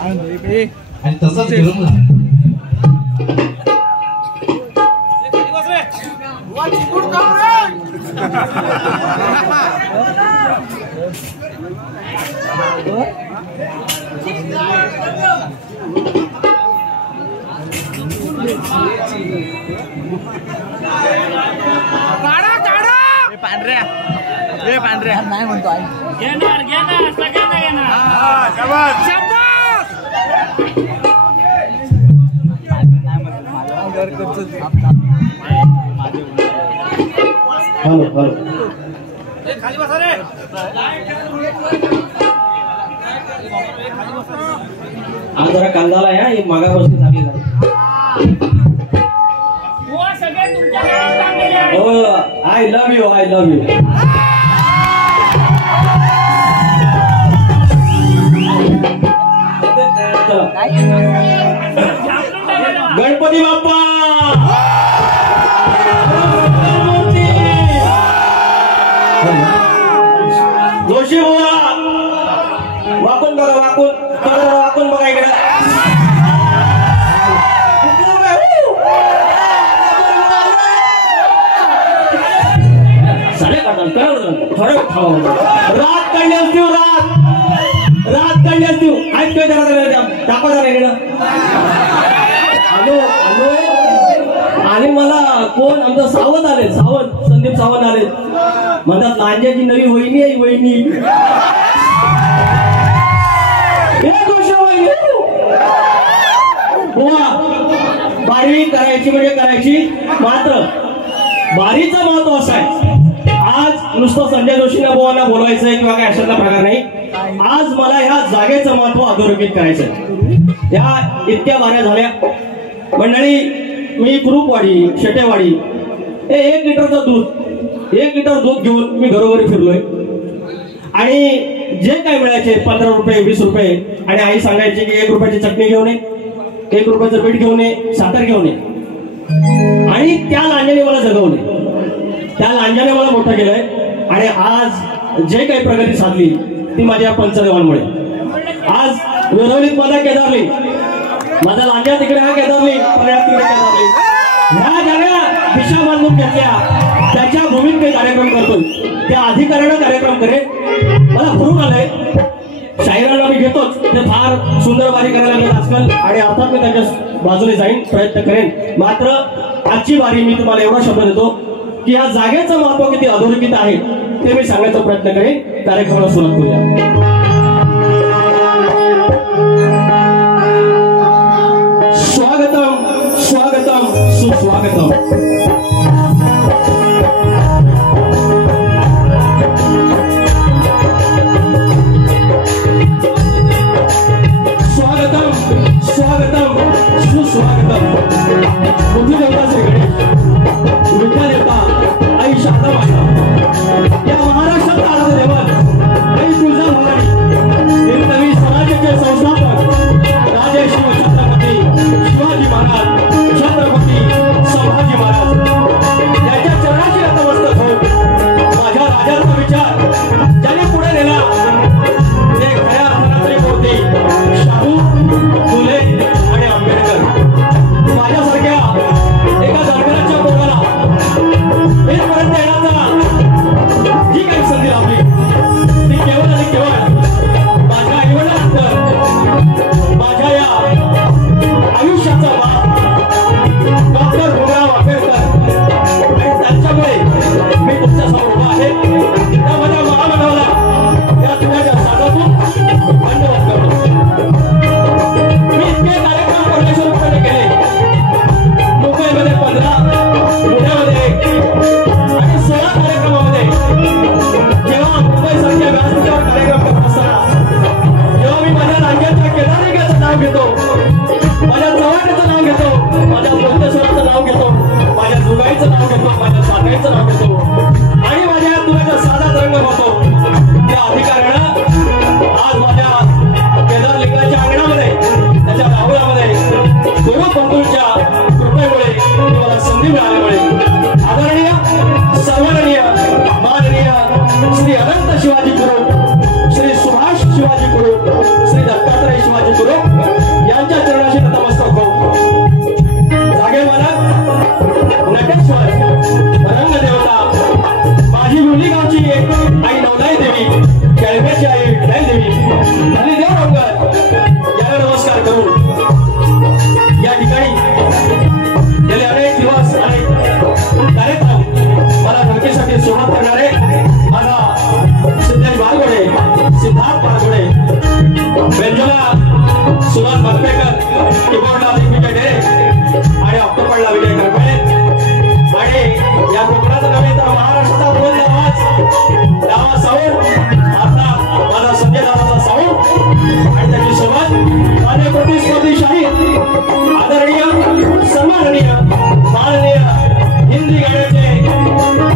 आणि तसंच फिरून पांढऱ्या नाही म्हणतो घेणार घेणार सगळ्यांना घेणार शाबास शाबास खाली बसा रे आज जरा कांदाला या एक मागापासून झाली हो I love you Ganpati Bappa Joshi बुवा वाकून बघा वाकून बघा इकडे रात काढली असती रात काढली असती ऐकतोय दाखवा जरा इकडं हॅलो आणि मला कोण आमचं सावंत आले संदीप सावंत आले म्हणतात लांज्याची नवी वहिनी आहे वहिनी बारी करायची म्हणजे करायची मात्र बारीचं महत्व असं आहे आज नुसतं संजय जोशींना बुवांना बोलवायचंय किंवा काय अशातला प्रकार नाही आज मला ह्या जागेचं महत्व अधोरेखित करायचंय या इतक्या बाऱ्या झाल्या मंडळी मी कुरूपवाडी शेटेवाडी हे 1 लिटर दूध घेऊन मी घरोघरी फिरलोय आणि जे काय मिळायचे 15 रुपये 20 रुपये आणि आई सांगायची की 1 रुपयाची चटणी घेऊन ये 1 रुपयाचं पीठ घेऊन ये साखर घेऊन ये आणि त्या लांजाने मला जगवले त्या लांजाने मला मोठं केलंय आणि आज जे काही प्रगती साधली ती माझ्या पंचदेवांमुळे आज विरवलीत माझा केदारली माझा लांजा तिकडे हा केदारली पर्याय तिकडे केदारली ह्या जागा दिशा बांधून घेतल्या त्याच्या भूमीत मी कार्यक्रम करतोय त्या अधिकाऱ्यानं कार्यक्रम करेल मला फुरून आलंय शाहिरांना मी घेतोच ते फार सुंदर वारी करायला लागले आजकाल आणि अर्थात मी त्यांच्या बाजूने जाईन प्रयत्न करेन मात्र आजची वारी मी तुम्हाला एवढा शब्द देतो की या जागेचं महत्व किती अधोरेखित आहे ते मी सांगण्याचा प्रयत्न करेन कार्यक्रमाला सुरुवात करूया स्वागतम सुस्वागतम स्वागतम सुस्वागतम बुद्धी देवता श्री गणेश विद्या देवता आई शारदा माता या महाराष्ट्रात आराध्य देवत आई तुळजाभवानी सुभाष भागवेकर, कीबोर्डला विजय ढेरे आणि ऑक्टोपडला विजय करपळे आणि या कोकणाचा नव्हे तर महाराष्ट्राचा बोल आवाज दावा साऊंड आता माझा संजय दादाचा साऊंड आणि त्याची सोबत माझे प्रतिस्पर्धी शाहीर आदरणीय सन्माननीय माननीय हिंदी गाण्याचे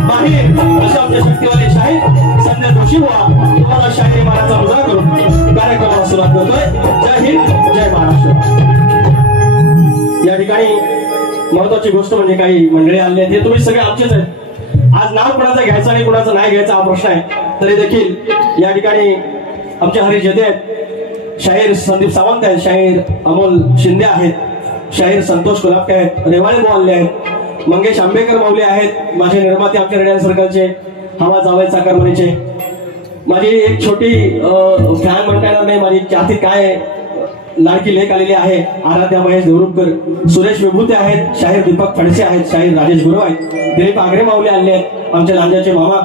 माहीर अशा आमचे शक्तिवाले शाहीर संजय जोशी बुवा तुम्हाला शाहीर महाराजचा मुजरा करून कार्यक्रमाला सुरुवात करतोय. जय हिंद जय महाराष्ट्र. या ठिकाणी महत्वाची गोष्ट म्हणजे काही मंडळी आले आहेत, हे तुम्ही सगळे आमचेच आहेत. आज नाव कोणाचं घ्यायचं आणि कोणाचं नाही घ्यायचा हा प्रश्न आहे. तरी देखील या ठिकाणी आमचे हरीश जदे आहेत, शाहीर संदीप सावंत आहेत, शाहीर अमोल शिंदे आहेत, शाहीर संतोष कोल्हापके आहेत, रेवाळे बोलले आहेत, मंगेश आंबेकर माऊली आहेत, माझे निर्माते आमच्या रेडियन सर्कलचे हवा जावई चाकरमानीचे. माझी एक छोटी फॅन म्हणता येणार नाही, माझी चाहती काय लाडकी लेख आलेली आहे आराध्या महेश देवरुखकर, सुरेश विभूते आहेत, शाहीर दीपक फडसे आहेत, शाहीर राजेश गुरव आहेत, दिलीप आगरे माऊली आले आहेत, आमच्या लांजाचे मामा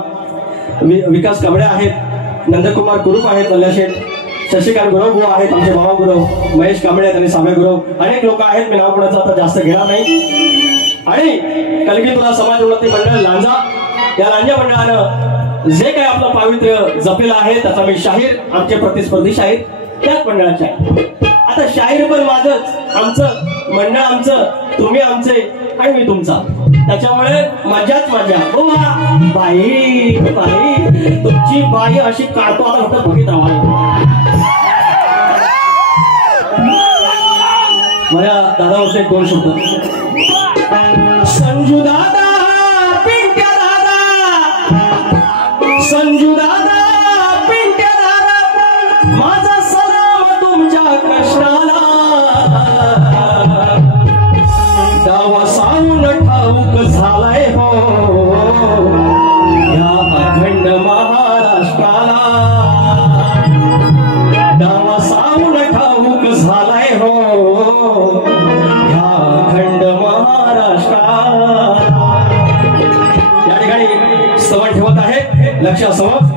विकास कबडे आहेत, नंदकुमार कुरूप आहेत, मल्ल्याशेठ शशिकांत गुरव गुरु आहेत, आमचे मामा गुरव महेश कांबळे आहेत आणि सामे गुरव. अनेक लोक आहेत, मी नाव कोणाचं आता जास्त घेणार नाही. आणि कलगी तुला समाज उन्नती मंडळ लांजा, या लांजा मंडळानं जे काही आपलं पावित्र्य जपलेलं आहे त्याचा मी शाहीर, आमचे प्रतिस्पर्धी शाहीर त्याच मंडळाचे आहे. आता शाहीर पण माझंच, आमचं मंडळ आमचं, तुम्ही आमचे आणि मी तुमचा, त्याच्यामुळे मजाच मजा. हो बाई बाई तुमची बाई अशी काढतो आता फक्त बघित राहा. माझ्या दादावरचे दोन शब्द. संजू दादा पिंट्या दादा, संजू दादा पिंट्या दादा, माझा सलाम तुमच्या कृष्णाला. दावा साऊन ठाऊक झालाय हो या अखंड महाराष्ट्राला. दावा साऊन ठाऊक झालाय हो या अखंड महाराष्ट्राला. या ठिकाणी स्तवन ठेवत आहे, लक्ष असावं.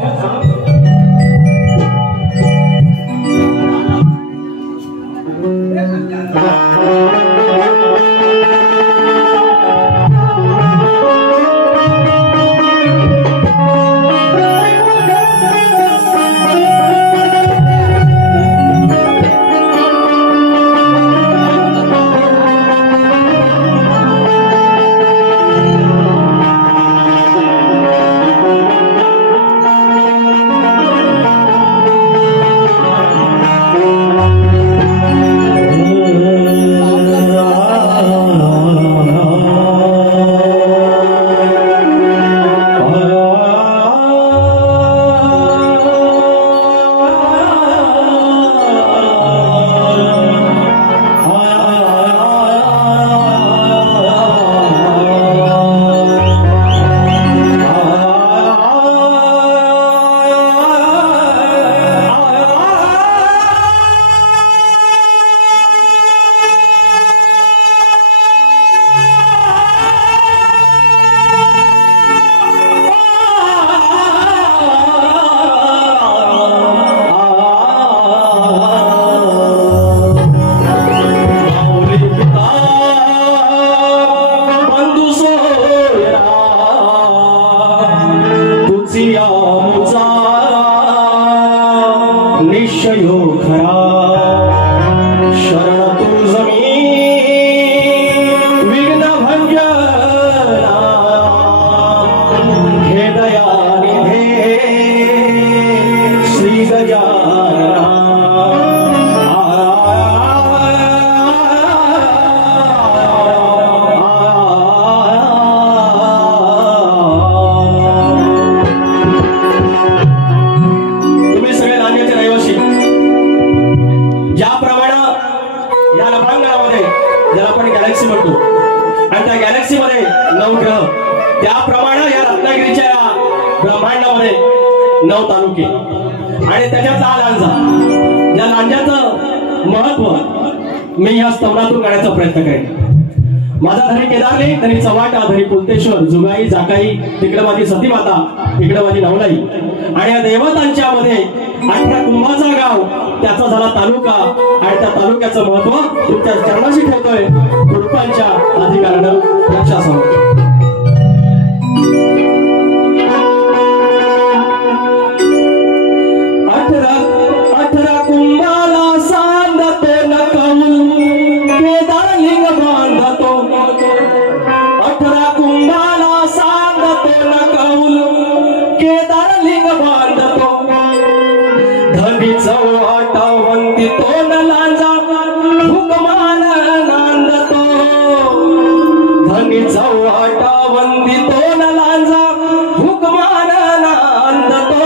मी या स्तवनातून काढायचा प्रयत्न करेन. माझा धरी केदार नाही, धरी चव्हाटा, धरी कुलतेश्वर, जुगाई, जाकाई, तिकडे माझी सतीमाता, तिकडे माझी नवलाई आणि या देवतांच्या मध्ये 18 कुंभाचा गाव त्याचा झाला तालुका आणि त्या तालुक्याचं महत्व तुमच्या चरणाशी ठेवतोय कुरुपांच्या अधिकाऱ्यानं लक्ष असावं. 18 कुंभाला सांगतो न कौल केदार लिंग बांधतो. 18 कुंभाला सांगतो न कौल केदार लिंग बांधतो. धनीचा वाटा वंदितो न लांजा हुकमान नांदतो. धनीचा वाटा वंदितो न लांजा हुकमान नांदतो.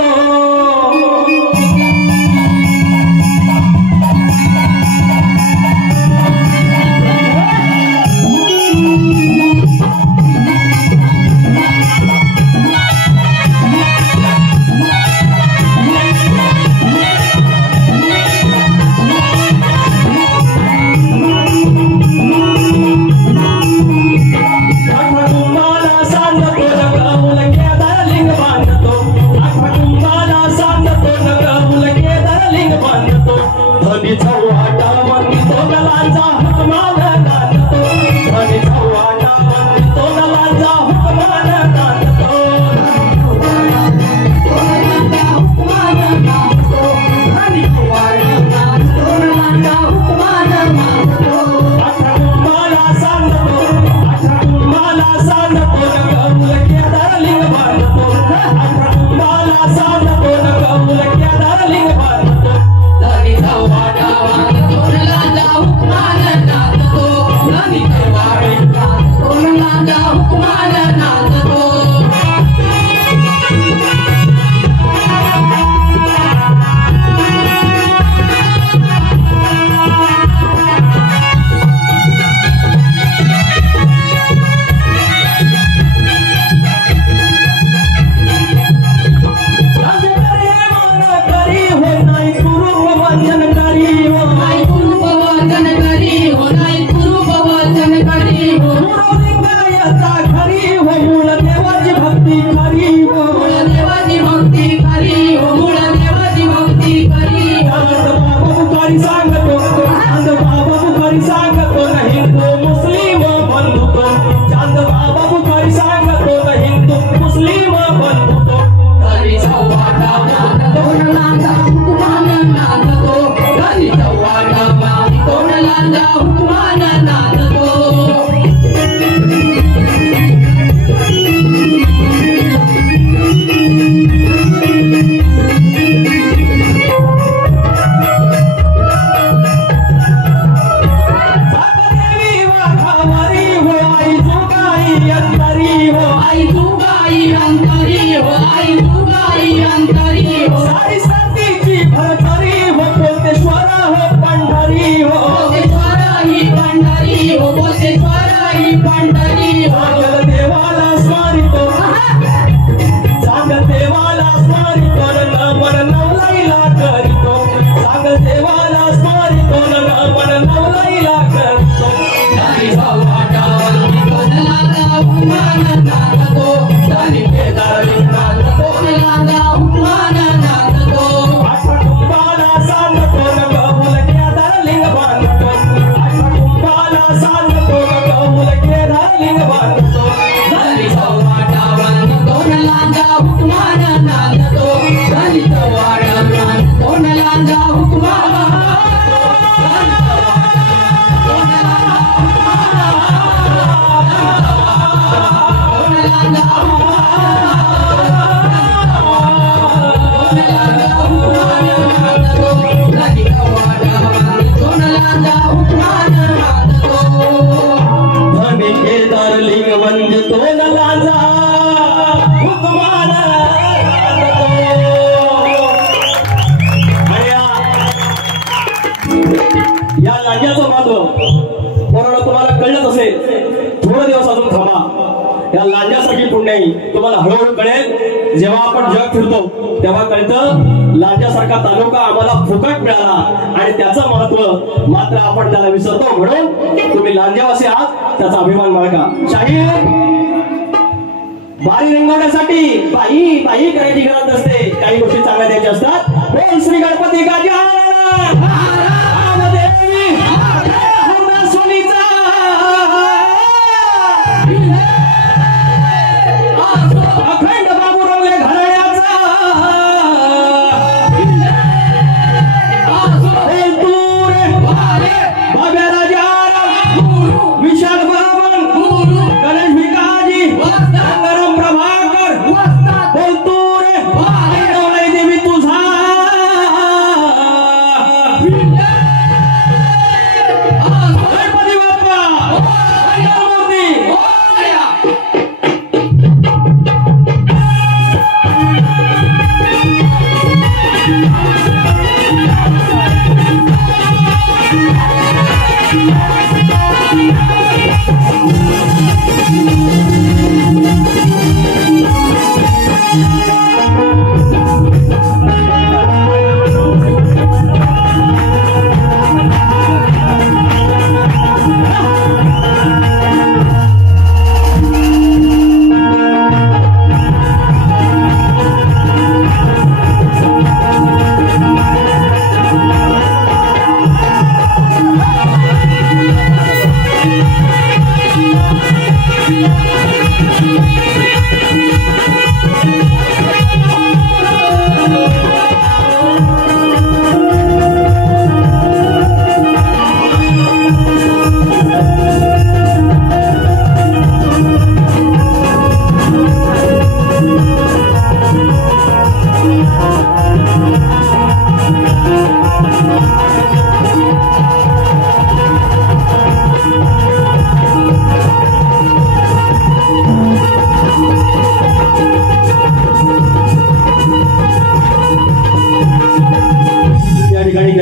या लांजाचं महत्व कोणाला तुम्हाला कळलंच असेल, थोडे दिवस अजून थांबा. या लांजासाठी पुण्याई तुम्हाला हळूहळू कळेल. जेव्हा आपण जग फिरतो तेव्हा कळतं लांजासारखा तालुका आम्हाला फुकट मिळाला आणि त्याचं महत्व मात्र आपण त्याला विसरतो. म्हणून तुम्ही लांजावासी आहात त्याचा अभिमान बाळगा. शाहीर बारी रंगवण्यासाठी बाई बाई करायची गरज असते, काही गोष्टी चांगल्या द्यायच्या असतात. बोल श्री गणपती गजानन महादेवी सोनीचा अखंड बाबू रंगले घराण्याचा भव्य राजा विशाल बाबन गणेश भिकाजी गंगाराम प्रभाकर बोलतो रे डोळे देवी तुझा गणपती बाप्पा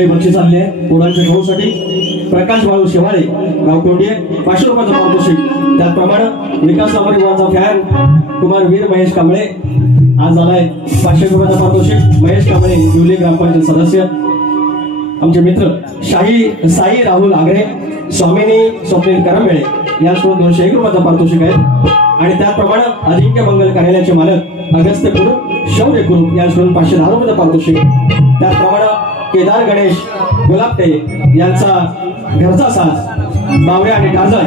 बक्षीस आणले पोरांच्या गहूसाठी. प्रकाश बाळू शेवाळे गाव कोंडिये 500 रुपयाचं पारितोषिक. त्याचप्रमाणे विकास लांबरे गावाचा फॅन कुमार वीर महेश कांबळे आज आलाय 500 रुपयाचं पारितोषिक. महेश कांबळे युली ग्रामपंचायत सदस्य. आमचे मित्र साई राहुल आगरे स्वामिनी स्वप्नील करंबेळे यासोबत 201 रुपयाचं पारितोषिक आहे. आणि त्याचप्रमाणे अजिंक्य मंगल कार्यालयाचे मालक अगस्त्य कुरुप शौर्य कुरुप यासोबत 510 रुपयाचं पारितोषिक. त्याचप्रमाणे केदार गणेश गुलाबटे यांचा घरचा साज बावरे आणि टार्झन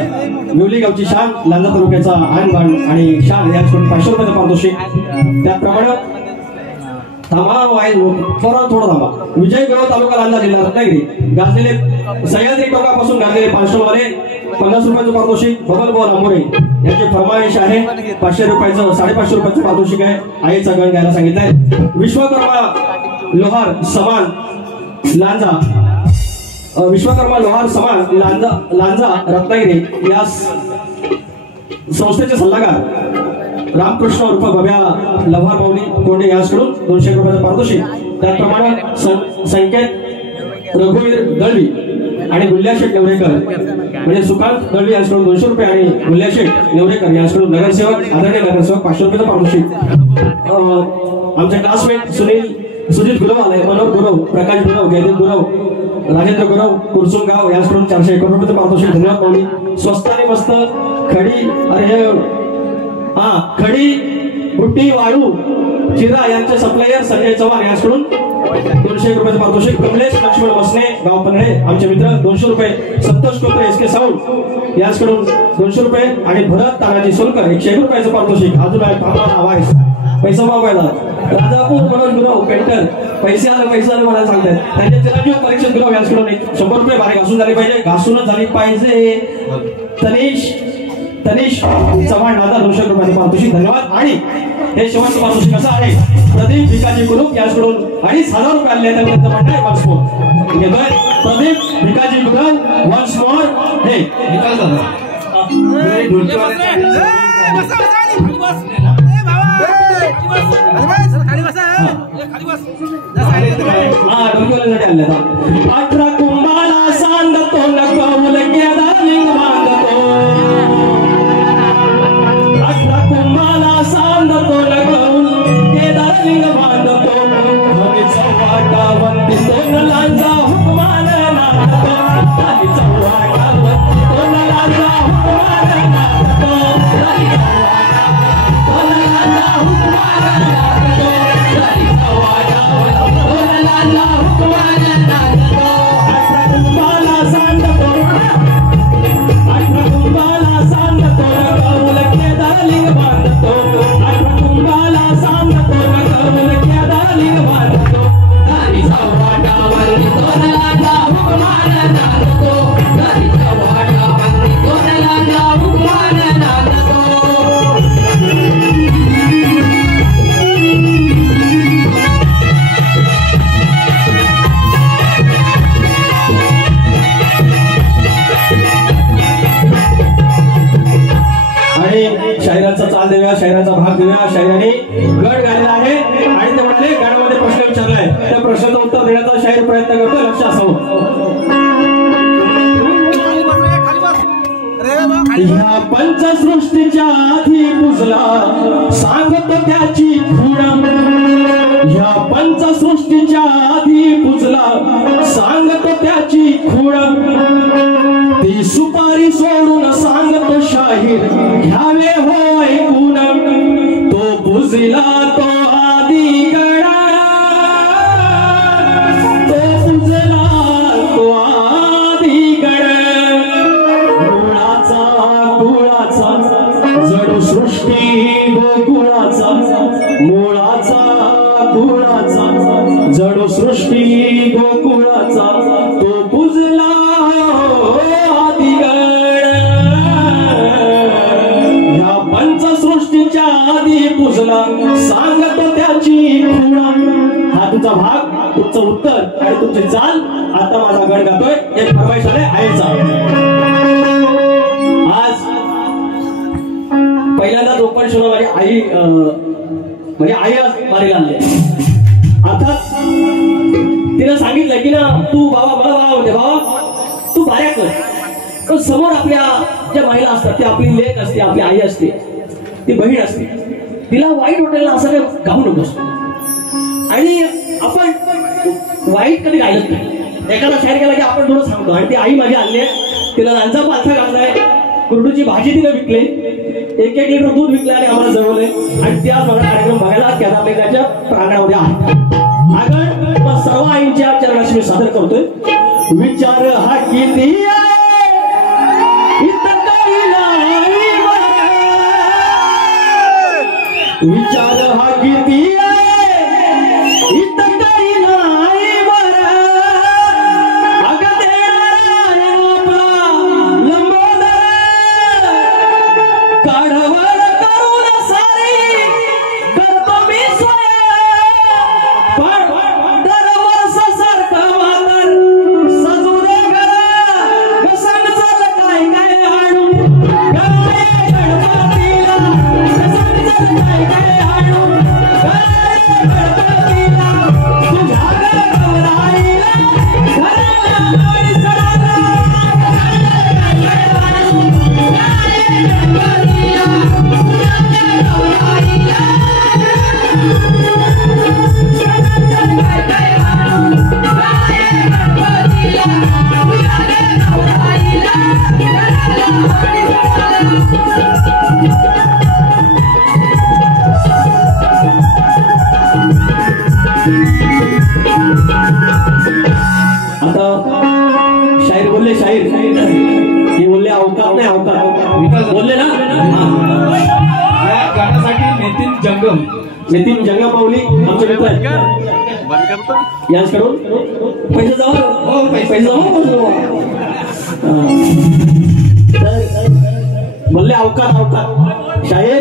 विवली गावची शान लांजा तालुक्याचा आणबाण आणि शान यासोबत 500 रुपयाचं पारितोषिक. त्याचप्रमाणे थोडा थांबा विजय गड तालुका लांजा जिल्हा रत्नागिरी गाजलेले सह्याद्री टोकापासून गाजलेले 500 वाले 50 रुपयाचं पारितोषिक. बबल बोल आंबोरे यांची फरमाईश आहे 500 रुपयाचं 550 रुपयाचं पारितोषिक आहे. आईचा गण घ्यायला सांगितलंय. विश्वकर्मा लोहार समान लांजा विश्वकर्मा लोहार समान लांजा रत्नागिरी या संस्थेचे सल्लागार रामकृष्ण उर्फ भव्या लव्हार माऊली कोंडे यासकडून 200 रुपयाचं पारितोषिक. त्याचप्रमाणे संकेत रघुवीर दळवी आणि गुल्ल्याशेठ नेवरेकर म्हणजे सुकांत दळवी यासकडून 200 रुपये आणि गुल्ल्याशेठ नेवरेकर यासकडून नगरसेवक आदरणीय नगरसेवक 500 रुपयाचं पारितोषिक. आमचे क्लासमेट सुजित गुरव आलाय, मनोहर गुरव, प्रकाश गुरव, जयदीप गुरव, राजेंद्र गुरव कुरसुंगाव यासकडून 451 रुपयाचं पारितोषिक. धन्यवाद माऊली. स्वस्त आणि मस्त खडी खडी गुट्टी वाळू चिरा यांचे सप्लायर संजय चव्हाण यासकडून 200 रुपयाचं पारितोषिक. कमलेश लक्ष्मण वसने गाव पनळे आमचे मित्र 200 रुपये. संतोष कोपरे एसके साऊंड यासकडून 200 रुपये आणि भरत तानाजी सोलकर 101 रुपयाचं पारितोषिक. अजून आहे पैसा मागवायला राजापूर मनोज गुरव पेंटर पैसे आले मला सांगतात. त्यांचे चिरंजीव परीक्षित गुरव यासकडून 100 रुपये. बारे घासून झाली पाहिजे, घासूनच झाली पाहिजे. तनिष चव्हाण दादा 200 रुपयाचं पारितोषिक. धन्यवाद. आणि हे शेवटचं पारितोषिक असं आहे प्रदीप भिकाजी कुरुप यासकडून 2500 रुपये आले. त्यांचं म्हणणं आहे वन्स मोर घेतोय प्रदीप भिकाजी कुरुप वन्स मोर. हे अठरा कुंभाला सांगतो नकौल केदारिंग बांधतो. 18 कुंभाला सांगतो नकौल केदारिंग बांधतो. हमीचा वाटा वंदितो लांजा हुकमान नांदतो. हमीचा वाटा वंदितो लांजा हुकमान नांदतो. शायराचा चाल देऊया, शायराचा भाग देऊया. शायराने गड गायला आहे आणि ते म्हणाले गडामध्ये प्रश्न विचारलाय, त्या प्रश्नाचं उत्तर देण्याचा शायर प्रयत्न करतो. लक्ष असावं. ह्या पंचसृष्टीच्या आधी पुजला सांगतो त्याची खूण. ह्या पंचसृष्टीच्या आधी पुजला सांगतो त्याची खूण. ती सुपारी सोडून सांगतो शाहीर घ्यावे हो ऐकून. तो पुजला तो आदी गडा, तो पुजला तो आदी गड. मुळाचा कुळाचा जडू सृष्टी गोकुळाचा. मुळाचा कुळाचा जडू सृष्टी गोकुळाचा. तो पुजला आदी गड. ह्या पंचसृष्टीच्या आधी पुजला सांगतो त्याची खूण. हा तुमचा भाग, तुमचं उत्तर आणि तुमची चाल. आता माझा गड गातोय. एक फरमाईश आलाय आईचा. आज पहिल्यांदा रोपण शोध माझी आई, म्हणजे आई आज मारीला आणली. आता तिनं सांगितलं की ना, तू बाबा मला बाबा होते, बाबा तू बाऱ्या कर. पण समोर आपल्या ज्या महिला असतात, ती आपली लेक असते, आपली आई असते, ती बहीण असते, तिला वाईट वाटेल ना असं काही गाऊ नकोस. आणि आपण वाईट कधी गायलत नाही. एखादा शायर केला की आपण थोडं सांगतो. आणि ती आई माझी आणली आहे, तिला लांजा पालथा घातलाय, कुरडूची भाजी तिने विकली, 1-1 लिटर दूध विकलं आणि आम्हाला जवळले. आणि त्या मला कार्यक्रम बघायला केदारनाथच्या प्रांगणामध्ये आहे. अगं सर्व आईंच्या चरणाशी मी सादर करतोय. विचार हा किती विचार हा किती इथं काही नाही बर. अगं आपला लंबोदर काढवर करून सारी करतो मी स्वयं. पण दरवर्ष सारखं वातर सजू दे घर. कसं चाल काय काय आणू काय गणपतीला. कसं चाल काय काय आणू शाहीर बोलले. शाहीर हे बोलले अवकात नाही, अवकात बोलले ना. या गाण्यासाठी नितीन जंगम माऊली आमचे मित्र आहेत. यांच्याकडून पैसे जाऊ, पैसे जाऊ. तर बोलले अवकात अवकात. शाहीर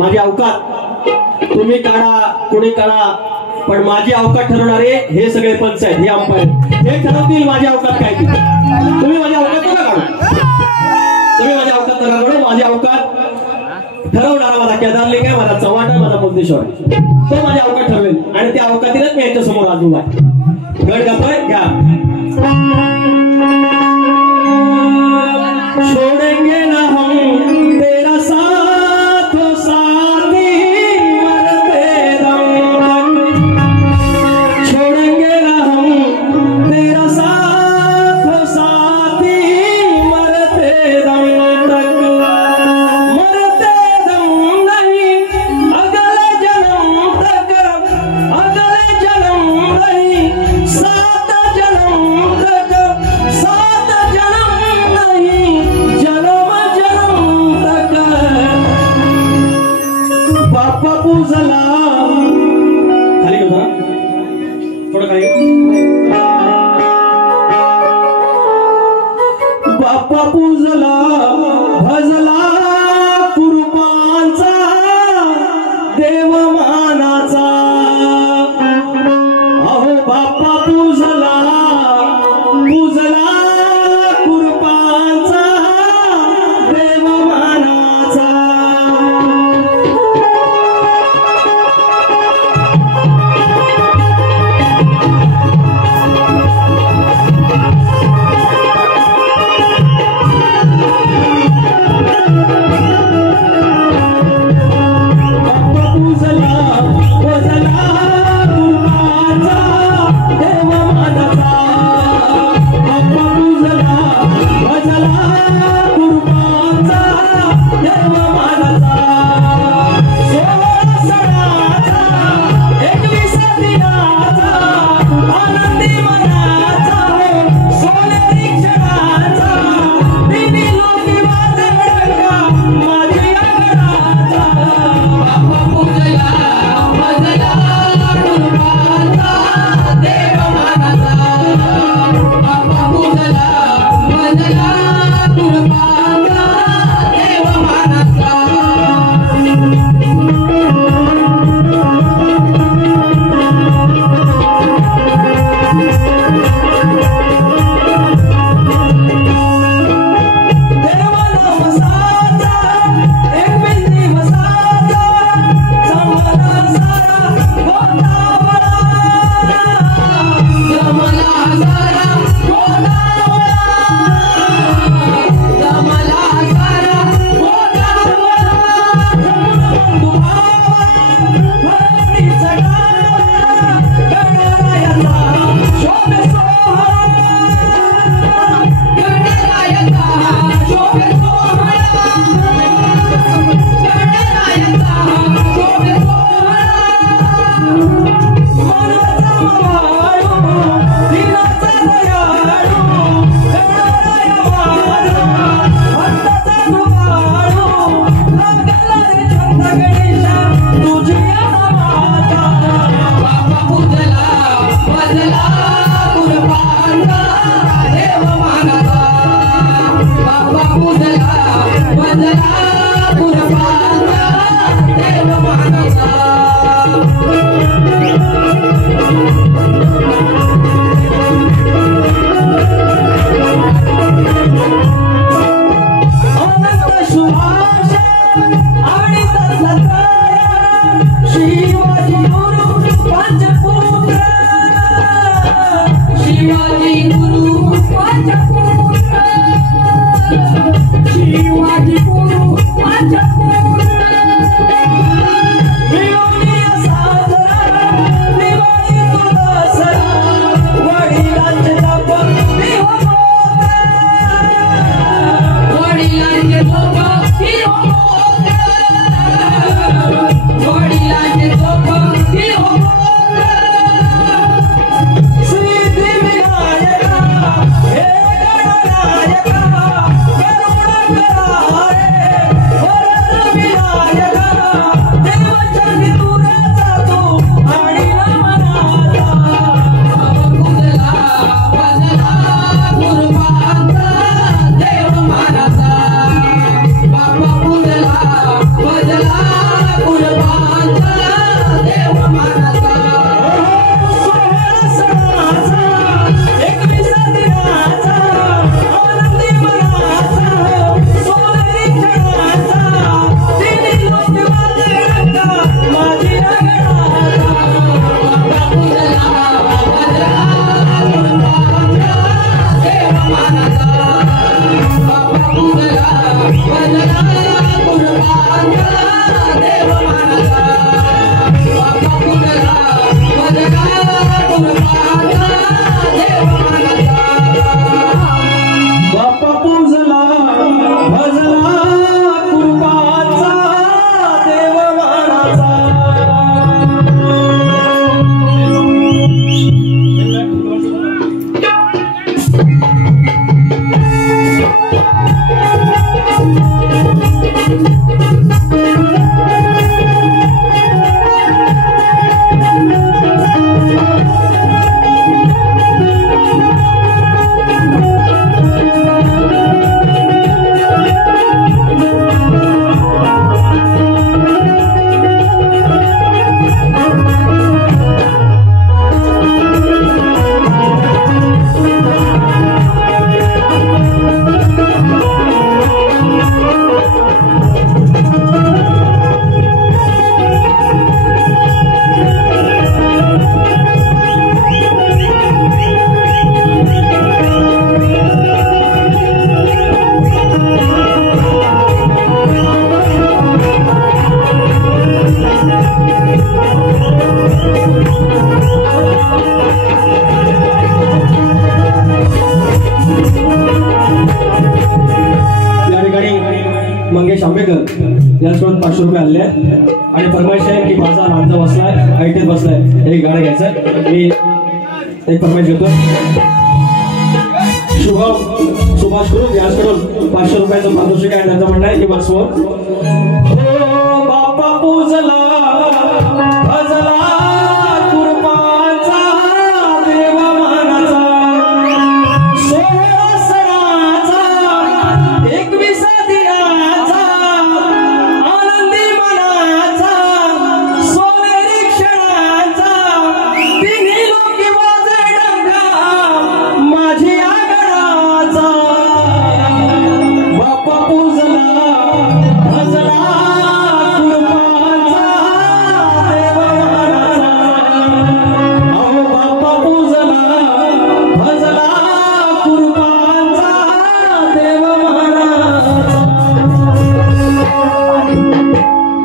माझी अवकात तुम्ही काढा, कोणी काढा, पण माझी अवकात ठरवणारे हे सगळे पंच आहेत, हे अंपायर. हे ठरवतील माझी अवकात काय ती. तुम्ही माझी अवकात नका काढू, तुम्ही माझी अवकात नका काढू. माझी अवकात ठरवणारा माझा केदारलिंग आहे, माझा चव्हाण, माझा बुद्धेश्वर, तो माझी अवकात ठरवेल. आणि त्या अवकातीलाच मी यांच्या समोर आज उभा आहे. गड गातोय घ्या. छोडेंगे ना हम तेरा साथ साथी मरते दम तक. छोडेंगे ना हम तेरा साथ साथी मरते दम तक. मरते दम नहीं अगले जन्म बाप्पा पूजला भजला कुरुपांचा देव मानाचा अहो बाप्पा पूजला कुरुपांचा देव मानाचा आंबेकर याच्याकडून 500 रुपये आणले आहेत आणि फरमाईश आहे की माझा लांजा बसलाय आयटीत बसलाय एक गाणं घ्यायचं मी एक फरमाईश घेतो शुभम सुभाष करून याच्याकडून 500 रुपयाचं पारितोषिक आहे त्यांचं म्हणणं आहे की बस बाप्पा पूजला भजला कृपाचा देव मानाचा 16 सणाचा 21 दिनाचा आनंदी मनाचा सोनेरी क्षणाचा तिन्ही लोकी वाजे डंका माझी आगडाचा बाप्पा पूजला भजला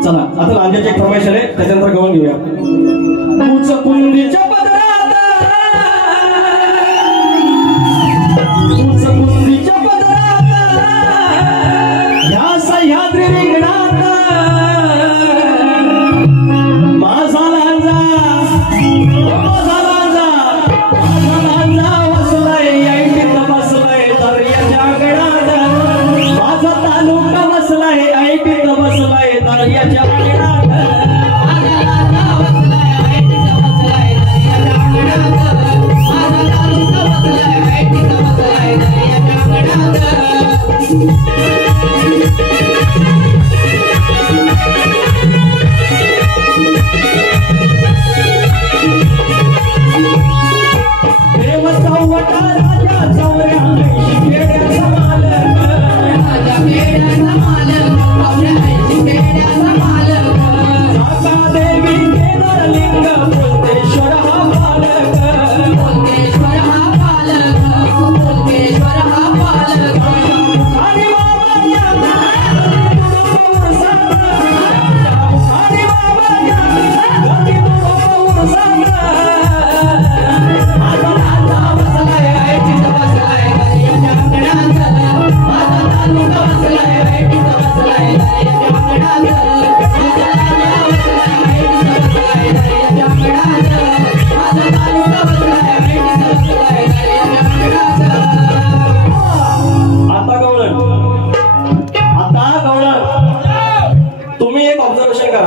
चला आता लांजाची एक फरमाईश आहे त्याच्यानंतर गवून घेऊया उंच कुंडीच्या पदरात उंच कुंडीच्या पदरात ह्या सह्याद्री रिंगणात माझा लांजा वसलाय ऐटीत बसलाय दर्याच्या गडात माझा तालुका बसलाय ऐटीत बसलाय दर्याच्या गडात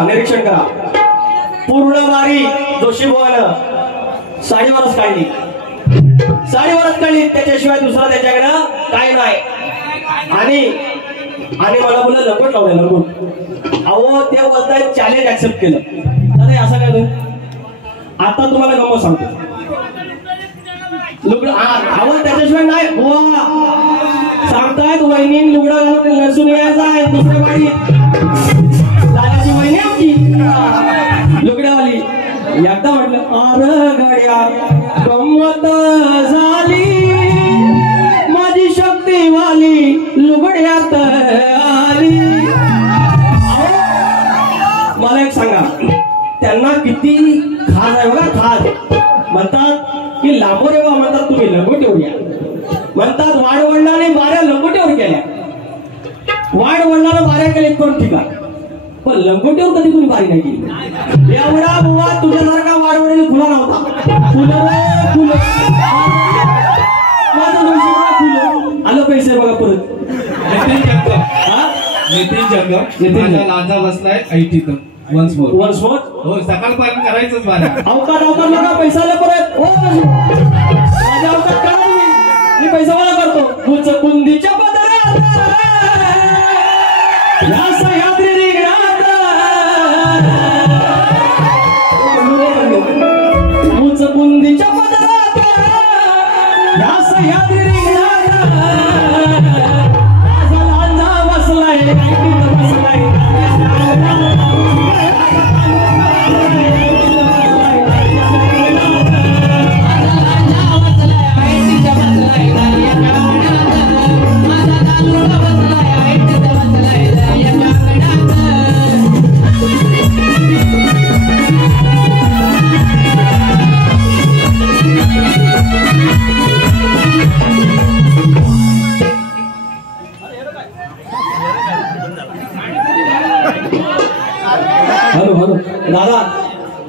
निरीक्षण करा पूर्ण वारी जोशी बुवानं साडीवरच काढली त्याच्याशिवाय दुसरा त्याच्याकडे काय नाही आणि मला बोललं लंगोट लावलं लंगोट अहो त्या बोलताय चॅलेंज ऍक्सेप्ट केलं अरे असं काय तू आता तुम्हाला गमत सांगतो लुगडं आवड त्याच्याशिवाय नाही बुवा सांगतायत वहिनी लुगडा घालून नसून यायचा आहे दुसऱ्या वाडीत दादाची वहिनी आमची लुगड्यावाली एकदा म्हटलं अरे गड्या गंमत झाली माझी शक्तीवाली लुगड्यात आली मला एक सांगा त्यांना किती खास आहे बघा खास म्हणतात की लांबोरेवा म्हणतात तुम्ही लंगोटीवर या म्हणतात वाडवडिलांनी बाऱ्या लंगोटीवर केल्या वाडवडिलांना बाऱ्या केल्या करून ठिकाण पण लंगोटीवर कधी तुम्ही बारी नाही केली एवढा बुवा तुझ्यासारखा वाडवडील खुला नव्हता फुलं माझं फुलं आलं पैसे बघा परत नितीन जंगम लांजा बसलाय ऐटीत वन्स मोर हो सकाळपर्यंत करायचंच बारा अवकात नका पैसा आला परत हो माझ्या अवकात करा मी पैसा मला करतो उंच कुंडीच्या पदरात ह्या सह्याद्री रिंगणात उंच कुंडीच्या पदरात ह्या सह्याद्री रिंगणात माझा लांजा बसलाय ऐटीत बसलाय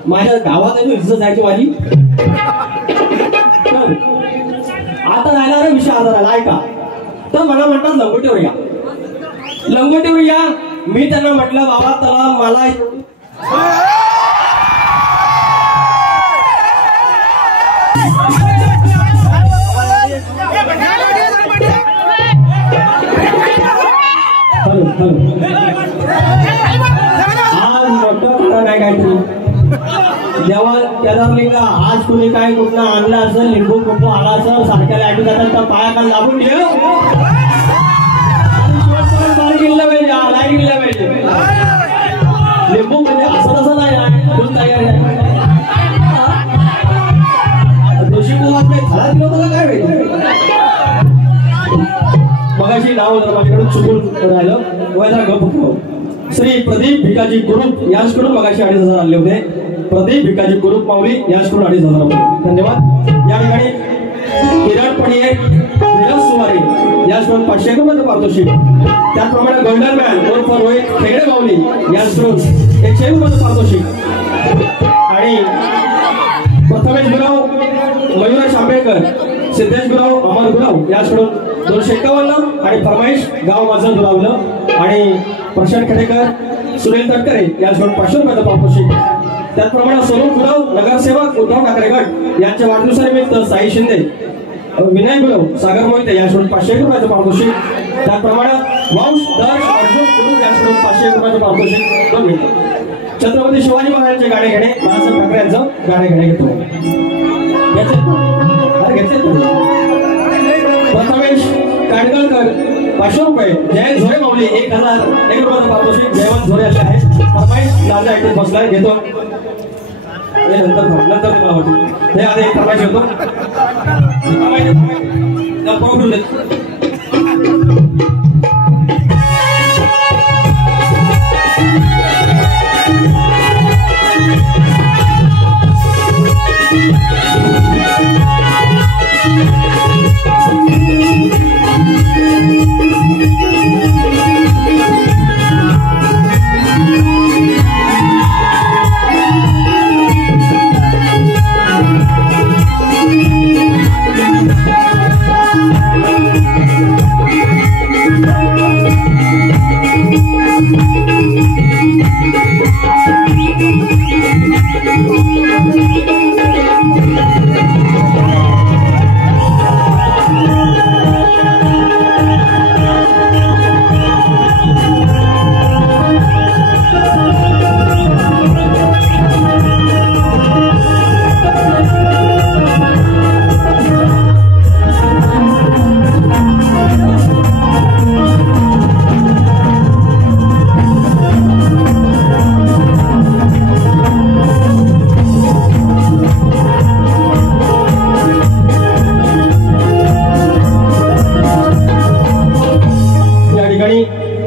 माझ्या गावात इज्जत जायची माझी. आता जायला विषय आजार आला ऐका. तर मला म्हणतात लंगोटीवर या, लंगोटीवर या. मी त्यांना म्हटलं बाबा त्याला मला आज मोठं खरं नाही काहीतरी देवा केदारलिंगा. आज कुणी काय कुठं आणलं असेल, लिंबू कुंबू आला असेल, सारख्या लाईटी जातात तर पाया काल दाबून ठेव. गेला पाहिजे, लाईट गेल्या पाहिजे. लिंबू म्हणजे असं तसं नाही, दूध तयार नाही. दोषी कुवात काही खरा दिलं होतं काय माहिती. मगाशी नाव जरा माझ्याकडून चुकून राहिलं, जरा गप्प. श्री प्रदीप भिकाजी गुरुप यांच्याकडून मगाशी 2,500 आणले होते. प्रदीप भिकाजी गुरुप माऊली यांच्याकडून 2,500 रुपये. धन्यवाद. या ठिकाणी किरण पडिये, नीरज सुवारी यांच्याकडून 500 रुपये पारितोषिक. त्याचप्रमाणे गोल्डन मॅन उर्फ रोहित खेगडे माऊली यांच्याकडून 100 रुपये पारितोषिक. आणि प्रथमेश गुराव, मयुरेश आंबेडकर, सिद्धेश गुराव, अमर गुराव यांच्याकडून 251 आणि फरमाईश गाव माझं दुरावलं. आणि प्रशांत खेडेकर, सुनील तटकरे यांच्याकडून 500 रुपयाचं पारितोषिक. त्याचप्रमाणे सोनू गुराव, नगरसेवक उद्धव ठाकरे गट यांच्या वाढदिवसानिमित्त साई शिंदे, विनय गुरव, सागर मोहिते यांच्याकडून 500 रुपयाचं पारितोषिक. त्याचप्रमाणे वंश दर्श अर्जुन गुरु यांच्याकडून 500 रुपयाचं पारितोषिक. 2 मिनिटं. छत्रपती शिवाजी महाराजांचे गाणे घेणे, बाळासाहेब ठाकरे यांचं गाणे घेणे घेतो. प्रथमेश काडगळकर 500 रुपये. जयंत झोरे माऊली 1,001 रुपयाचं पारितोषिक. जयवंत झोरे आले आहेत. फरमाईश लाजा ऐकून बसलाय घेतो. नंतर मला वाटतं हे आधी फरमाईश होतो.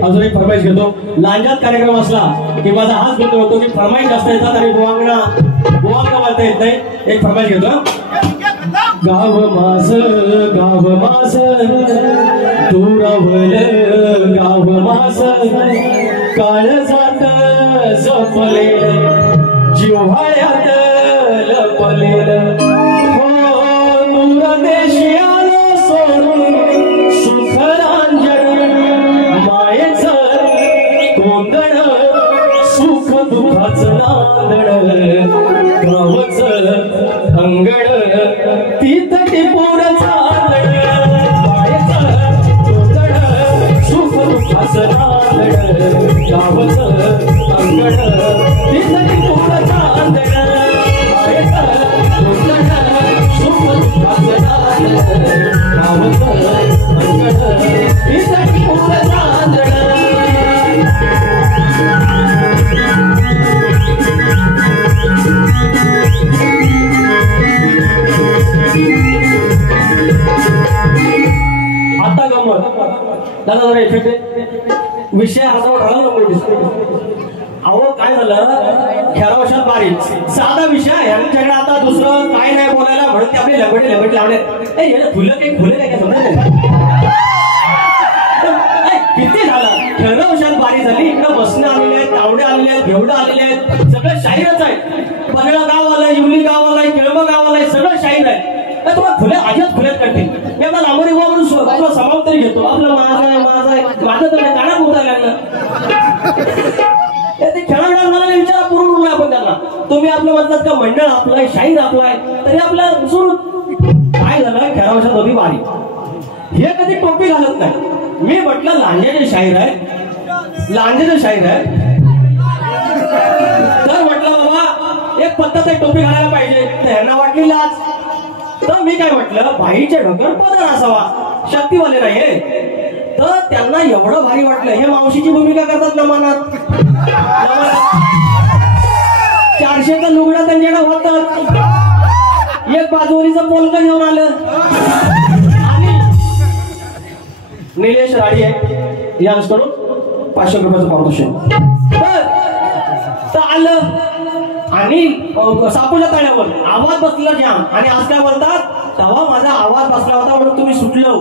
अजून एक फरमाईश घेतो. लांजात कार्यक्रम असला की माझा हाच बंद होतो की फरमाईश जास्त येतात आणि बुवांगणा बोलता येत नाही. एक फरमाईश घेतो. गाव मास दुरावल गाव मास काळजात झोपले जिव्हाळ्यात लपलेल हो दूरदेशी आलो सोडून सुखरांजन मायेचं कोंदण सुख दुःखाचं नांदण गावचं अंगण तीत टिपूर चालण मायेचं कोंदण सुख दुःखाचं नांदण गावचं अंगण तीत टिपूर चालण मायेचं कोंदण सुख दुःखाचं नांदण गावचं अंगण तीत टिपूर चालण. आता गमत दादा जरा इफेक्ट विषय हातावर राहिला नको. अहो काय झालं खेळावशात बारीक साधा विषय यांच्याकडे आता दुसरं काय नाही बोलायला म्हणून ते आपले लगबटे लावले. फुलं काही फुले काय समजा किती झालं खेळावशात बारी झाली. इकडं बसणं आलेले आहेत, तावडे आलेले आहेत, घेवडं आलेले आहेत, सगळं शाहीरच आहे. पण कठीण. मी आपला लांबोरी गोवा म्हणून आपला समाव तरी घेतो. आपलं माझं तर कानात उठायला लागलं. ते खेळाडू मला विचारा पूर्ण उरला आपण त्यांना. तुम्ही आपलं म्हणतात का मंडळ आपलंय, शाहीर आपलाय, तरी आपलं सुरू काय झालं खेळावशात होती बारी. हे कधी टोपी घालत नाही. मी म्हटलं लांजेचे शाहीर आहे, लांजेचे शाहीर आहे, तर म्हटलं बाबा एक पद्धत एक टोपी घालायला पाहिजे. तर ह्यांना वाटली लाज. तर मी काय म्हटलं बाईच्या डोक्यावर पदर असावा, शक्तीवाले नाहीये. तर त्यांना एवढं भारी वाटलं. हे मावशीची भूमिका करतात ना मनात. 400चा लुगडा त्यांच्याकडे होतं. एक बाजूवरीचं पोलक घेऊन आलं. आणि निलेश राडी आहे यांच्याकडून 500 रुपयाचं पारितोषिक तर आलं. आणि सापूच्या तळ्यावर आवाज बसला जाम. आणि आज काय बोलतात तेव्हा माझा आवाज बसला होता म्हणून तुम्ही सुटलो.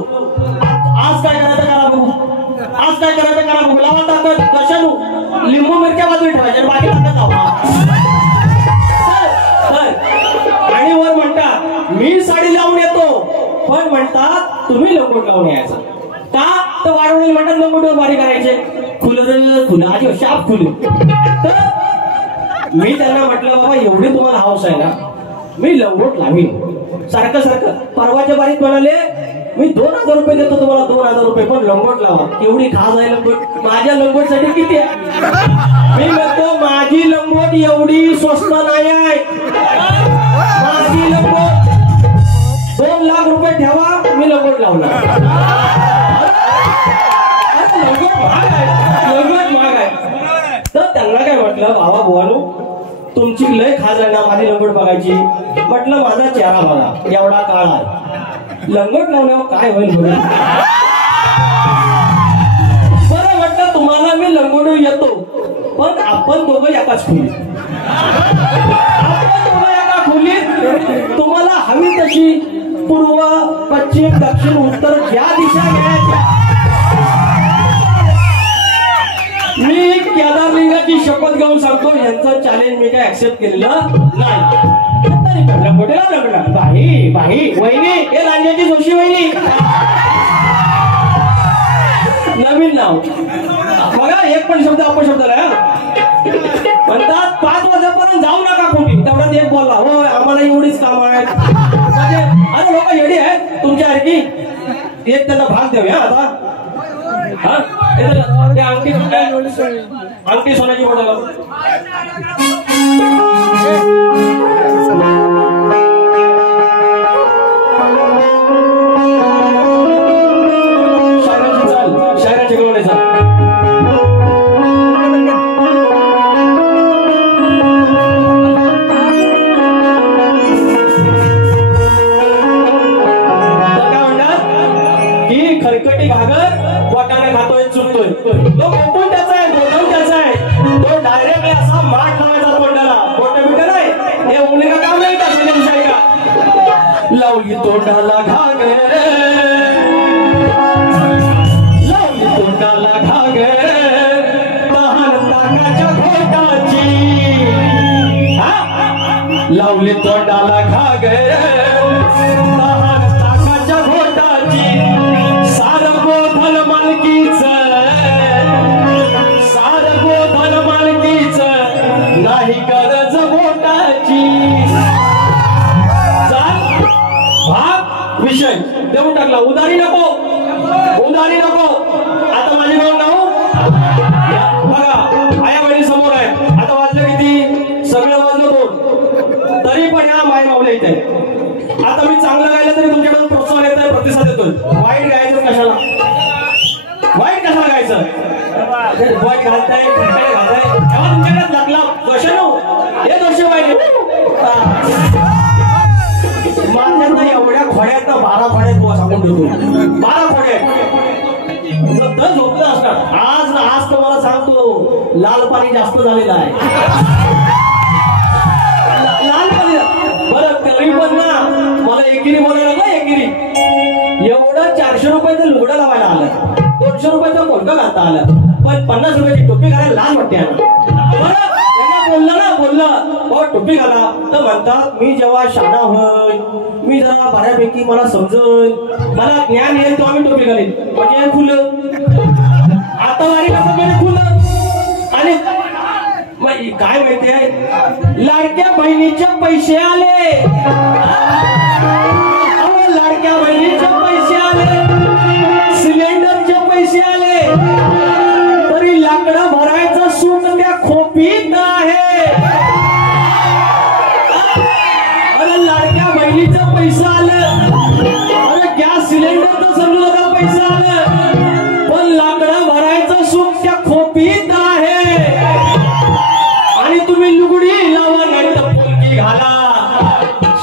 आज काय करायचं करा बघू, आज काय करायचं करा बघू. लावा ताकद कशानु लिंबू मिरच्या बाजूला ठेवायच्या बाकी ताकद लावा. आणि वर म्हणतात मी साडी लावून येतो, पण म्हणतात तुम्ही लंगोट लावून यायचं का. तर वाढवणी म्हणतात लंगोटीवर बारी करायचे. खुलं आजी शाप खुले. तर मी त्यांना म्हटलं बाबा एवढी तुम्हाला हाऊस आहे ना, मी लंगोट लावीन सारखं सारखं. परवाच्या बारीत म्हणाले मी 2000 रुपये देतो तुम्हाला, 2000 रुपये, पण लंगोट लावा. एवढी खास आहे लंगोट. माझ्या लंगोटसाठी किती आहे. मी म्हणतो माझी लंगोट एवढी स्वस्त नाही आहे. माझी लंगोट 2 लाख रुपये ठेवा, मी लंगोट लावला. लंगोट महाग आहे, लंगोट महाग आहे. तर त्यांना काय म्हटलं बाबा बुवानो तुमची लय खास आहे ना माझी लंगोट बघायची. म्हटलं माझा चेहरा बघा एवढा काळ आहे, लंगोट लावल्यावर काय होईल बरं. म्हटलं तुम्हाला मी लंगोट येतो, पण आपण दोघं एकाच खोलीत. आपण दोघं एका खोलीत. तुम्हाला हवी तशी पूर्व पश्चिम दक्षिण उत्तर ज्या दिशा घ्यायच्या. मी केदारलिंगाची शपथ घेऊन सांगतो यांचं चॅलेंज मी काय ऍक्सेप्ट केलेलं नाही. बाई बाई वहिनी हे लांजाची जोशी वहिनी नवीन नाव बघा. एक पण शब्द अपशब्द नाही. म्हणतात 5 वाजेपर्यंत जाऊ नका कोणी. तेवढ्यात एक बोलला हो आम्हाला एवढीच काम आहेत. म्हणजे अरे लोक येडी आहेत तुमच्यासारखी. एक त्यांना भाग देऊया आता. अंगठी सोन्याची बोटाला शायराची गवण्याचा खरकटी घागर वाटाणे खातोय चुरतोय. तो कोण त्याचा आहे, गोदाम त्याचा आहे. तो डायरेक्ट असा माठ लावायचा तोंडाला. बोट बिट नाही हे उंगली का काम नाही का. लावली तोंडाला घागर, लावली तोंडाला घागर तहान ताकाच्या घोटाची. लावली तोंडाला घागर तहान ताकाच्या घोटाची. सारगोधन मालकीच, सारगोधन मालकीच नाही गरज बोटाची. भाग विषय देऊन टाकला. उदारी नको, उदारी नको. आता माझी नोंद नाव बघा आया बहिणी समोर आहे. आता वाजलं किती, सगळं वाजलं 2, तरी पण या माय मावल्या इथे. आता मी चांगलं गायलं तरी तुमच्याकडून प्रोत्साहन येत आहे, प्रतिसाद येतोय. वाईट गायचं कशाला, वाईट कशाला गायचं. वाईट घालताय घालताय तेव्हा तुमच्याकडे लागला कशानो हे दोष वाईट. माझ्यांना एवढ्या खोड्यात 12 खोड्यात सांगून ठेवतो. 12 खोड्यात झोपलं असणार. आज तुम्हाला सांगतो लाल पाणी जास्त झालेलं आहे. लाल पाणी बरं तरी पण ना मला एकेरी बोलायला ना एकेरी एवढं 400 रुपयाचं लुगडं लावायला आलं. 200 रुपयाचा पोलका घालता आला, पण 50 रुपयाची टोपी घालायला लाज वाटते बोललं टोपी घाला तर म्हणतात मी जेव्हा शाळा होय, मी जरा बऱ्यापैकी मला समजल, मला ज्ञान येईल तेव्हा मी टोपी घालेन. म्हणजे खुलं आता वारी कसं गेलं खुलं. आणि काय माहितीये, लाडक्या बहिणीचे पैसे आले, लाडक्या बहिणीचे पैसे आले, सिलेंडरचे पैसे आले, तरी लाकडं भरायचं सुख त्या खोपीत आहे. अरे लाडक्या बहिणीचं पैसा आलं, अरे गॅस सिलेंडरचं समजू नका पैसा आलं, पण लाकडं भरायचं सुख त्या खोपीत आहे. आणि तुम्ही लुगडी लावा नाही तर पोलकी घाला,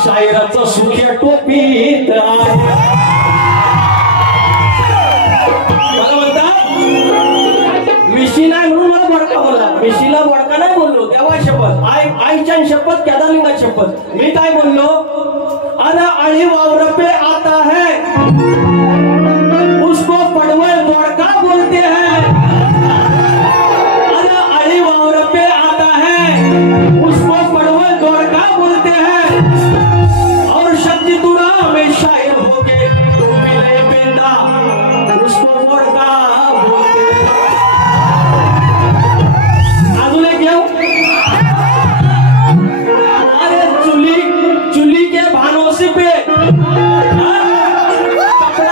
शायराचं सुख्या टोपीत आहे. मला म्हणतात मिशी नाही म्हणून मला बडका बोलला, मिशीला बडका नाही बोललो, देवा शपथ, आईच्या शपथ, केदारलिंगा शपथ. मी काय बोललो, अरे अळी वावर पे आता है उसको पडवळ बडका बोलते हैं, अरे अळी वावर पे आता है उसको पडवळ बडका बोलते हैं, और शक्ति तुरा में शायर हो गए टोपी नहीं पहनता उसको बडका बोलते हैं. अजून एक येऊ, अरे चुली के भानोसी पे कपड़ा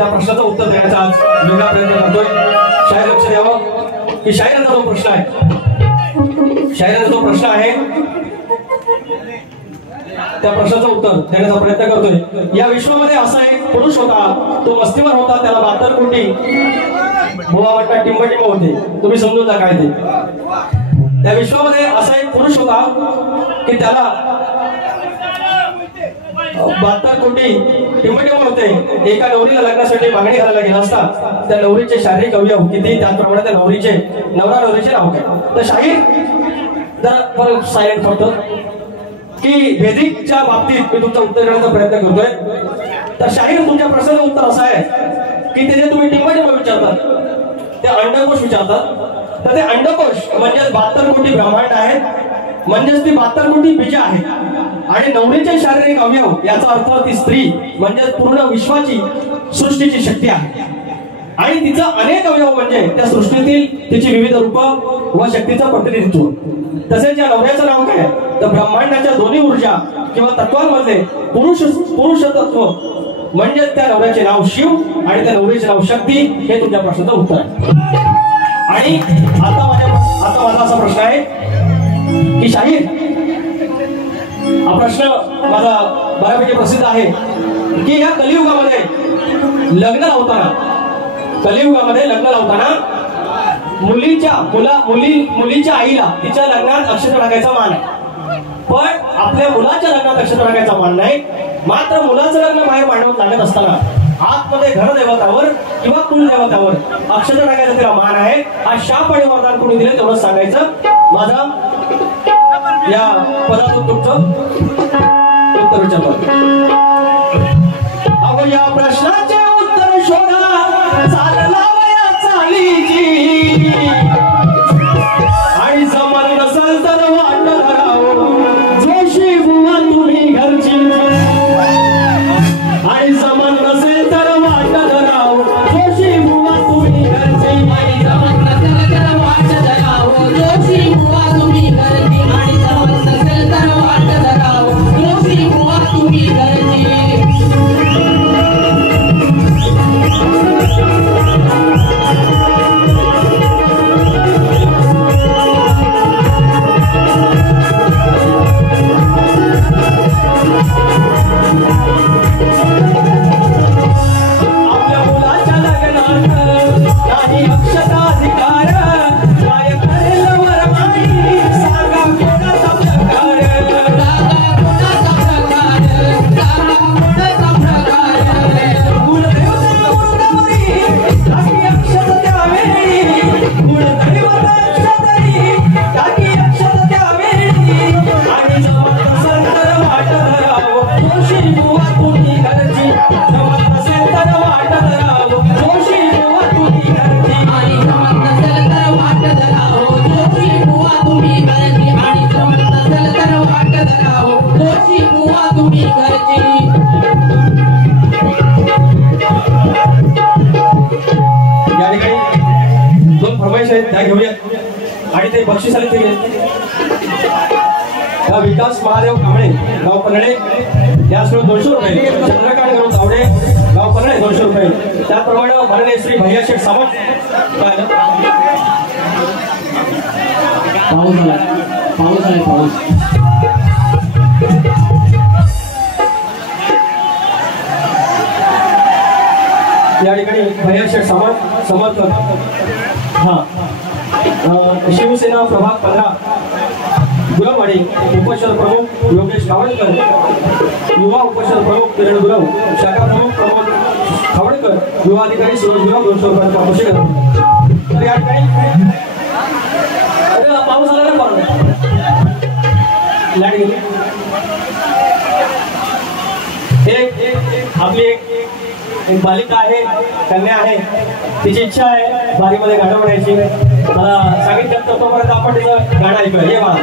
त्या प्रश्नाचं उत्तर देण्याचा आज वेगळा प्रयत्न करतोय. शाहीर लक्ष द्यावं की शाहिरांचा जो प्रश्न आहे, शाहिरांचा जो प्रश्न आहे त्या प्रश्नाचं उत्तर देण्याचा प्रयत्न करतोय. या विश्वामध्ये असा एक पुरुष होता, तो मस्तीवर होता, त्याला 72 कोटी भुवा वाटतात टिंबटिंब होते. तुम्ही समजून जा काय ते. त्या विश्वामध्ये असा एक पुरुष होता की त्याला 72 कोटी टिंबटिंब होते. एका नवरीला लग्नासाठी मागणी घालायला गेला असता त्या नवरीचे शारीरिक अवयव किती, त्याचप्रमाणे त्या नवरीचे नवरा नवरीचे नाव काय. तर शाहीर जर परत सायलेंट होतं की वेदिकच्या बाबतीत मी तुमचं उत्तर देण्याचा प्रयत्न करतोय. तर शाहीर तुमच्या प्रश्नाचं उत्तर असं आहे की ते जे तुम्ही टिंबटिंब विचारतात ते अंडकोश विचारतात. तर ते अंडकोश म्हणजे 72 कोटी ब्रह्मांड आहेत, म्हणजेच ती 72 कोटी बीज आहेत. आणि नवरीचे शारीरिक अवयव याचा अर्थ ती स्त्री म्हणजे पूर्ण विश्वाची सृष्टीची शक्ती आहे. आणि तिचं अनेक अवयव म्हणजे त्या सृष्टीतील तिची विविध रूप व शक्तीचं प्रतिनिधित्व. तसेच या नवऱ्याचं नाव काय, तर ब्रह्मांडाच्या दोन्ही ऊर्जा किंवा तत्वांमधले पुरुष तत्व म्हणजे त्या नवऱ्याचे नाव शिव आणि त्या नवरीचे नाव शक्ती. हे तुमच्या प्रश्नाचं उत्तर आहे. आणि आता माझा असा प्रश्न आहे की शाहीर, हा प्रश्न माझा बऱ्यापैकी प्रसिद्ध आहे की या कलियुगामध्ये लग्न लावताना मुलीच्या आईला तिच्या लग्नात अक्षता टाकायचा मान आहे, पण आपल्या मुलाच्या लग्नात अक्षता टाकायचा मान नाही. मात्र मुलाचं लग्न बाहेर मांडवत लागत असताना आतमध्ये घरदेवतावर किंवा कुलदेवतावर अक्षता टाकायचा तिला मान आहे. हा शाप आणि वरदान कोणी दिले तेवढंच सांगायचं. माझा या पदातून तुमचं उत्तर विचारतो. अहो या प्रश्नाचे उत्तर शोधा चालला वया चालीची, आणि जमल नसल तर वाट धराव जोशी बुवा तुम्ही घरची, आणि जमल नसेल तर वाट धराव जोशी बुवा तुम्ही घरची, आणि जमल नसेल तर वाट धराव जोशी बुवा तुम्ही घरची, आणि जमल नसेल तर वाट धराव जोशी बुवा तुम्ही घरची. आपल्या मुलाच्या लग्नात नाही अक्षताधिकार, काय करेल वरमाई सांगा कोणाचा प्रकार, टाकी अक्षत त्यावेळी, कुलदैवत अक्षतरी टाकी अक्षत त्यावेळी, आणि जमत नसेल तर वाट धराव जोशी बुवा तुम्ही घरची, जमत नसेल तर वाट धराव जोशी बुवा तुम्ही घरची, आणि जमत नसेल तर वाट धराव जोशी बुवा तुम्ही घरची, आणि जमत नसेल तर वाट धराव जोशी बुवा तुम्ही घरची. या ठिकाणी 2 फरमाईश आहेत त्या घेऊया आणि ते बक्षिसाला ते विकास महादेव कांबळे गाव पन्हाळे यासोबत 200 रुपये, चंद्रकांत गरुड तावडे गाव पन्हाळे 200 रुपये, त्याचप्रमाणे माननीय श्री भैया शेठ सावंत. पाऊस या ठिकाणी भैया शेठ सावंत समर्थक, शिवसेना प्रभाग 15 गुरववाडी उपशहर प्रमुख योगेश खावडकर, युवा उपशहर प्रमुख किरण गुरव, शाखा प्रमुख प्रमोद खावडकर, युवा अधिकारी सुरेश गुरव 200 रुपयांचा पुरस्कार. तर या ठिकाणी पाऊस आला ना आपली एक बालिका आहे, कन्या आहे, तिची इच्छा आहे बारीमध्ये गाणं म्हणायची. मला सांगितलं तर तोपर्यंत आपण तिचं गाणं ऐकूया. ये मला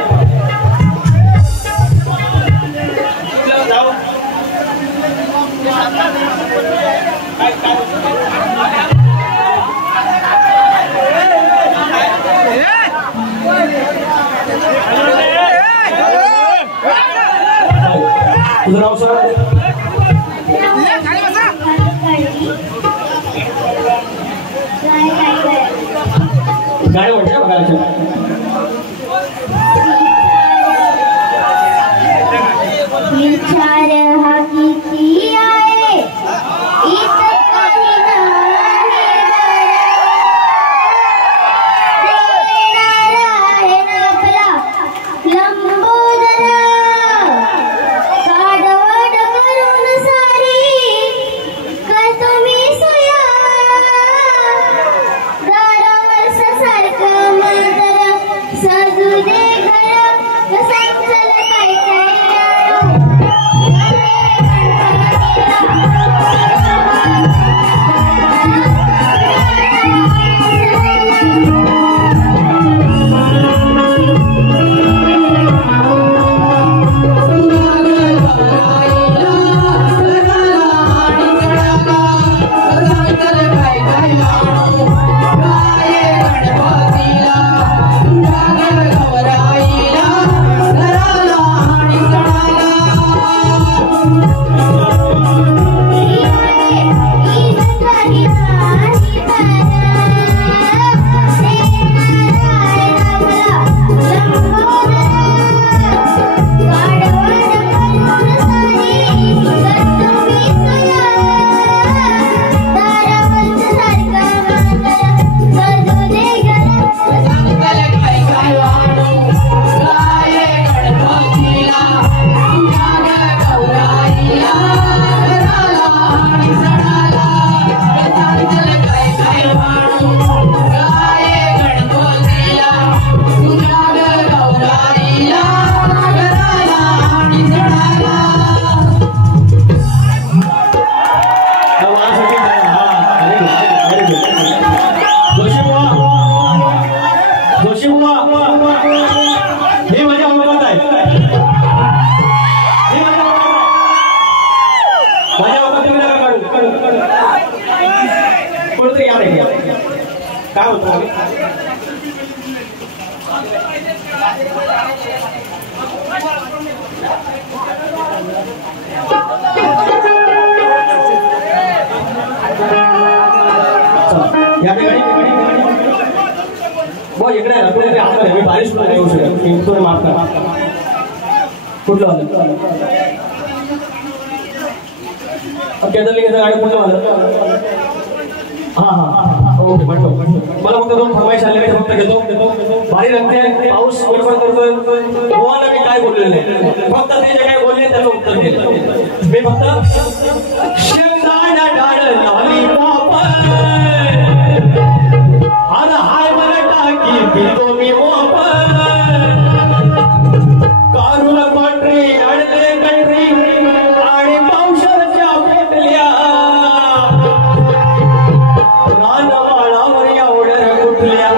तुझं नाव सर? काय होतं या ठिकाणी बघ इकडे आहे ना कुठे आतमध्ये मी बाहेर सुद्धा येऊ शकत मी थोडं माफ करा कुठलं आलं केदारलिंगाचं गाडी कुठलं आलं हा ओके म्हणतो मला फक्त दोन फरमाईश आले मी फक्त घेतो भारी रंगते पाऊस बरोबर करतोय गोवाला मी काय बोललेलं नाही फक्त ते जे काय बोलले त्याचं उत्तर दिलं मी फक्त शेंगदाणा डाळ लॉलीपॉप अरे हाय मला टाकी पितो मी मोप कारूला कॉन्ट्री अडले कंट्री आणि पावसाच्या पेटल्या रानमाळावर एवढ्या कुठल्या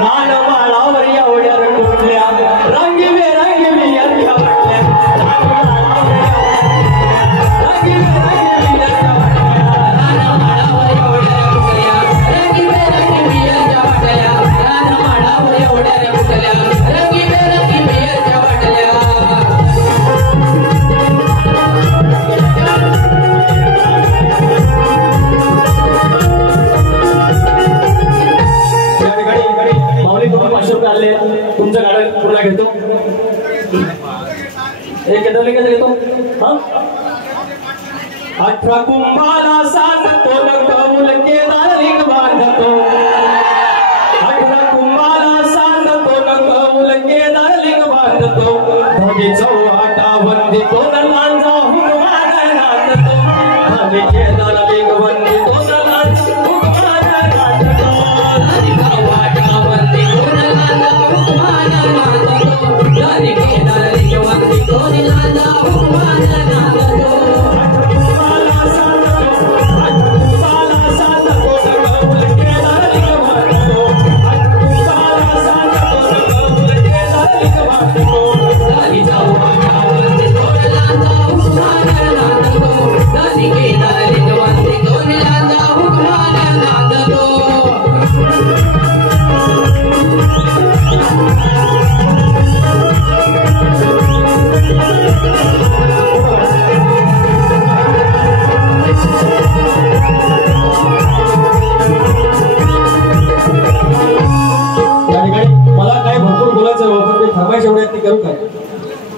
रानमाळावर एवढ्या कुठल्या रंगीबेरंगी यांच्या वाटल्या तुमचं गाडं पूर्ण घेतो एक केदारलिंगाचं घेतो हा 18 कुंभाला सांगतो न कौल केदारलिंग बांधतो 18 कुंभाला सांगतो न कौल केदारलिंग बांधतो धनी चौहाटा वंदितो न लांजा हुकमान नांदतो धनी केदारलिंग वंदितो न लांजा हुकमान नांदतो धनी चौहाटा वंदितो न लांजा हुकमान नांदतो धनी केदारलिंग वंदितो न लांजा हुकमान नांदतो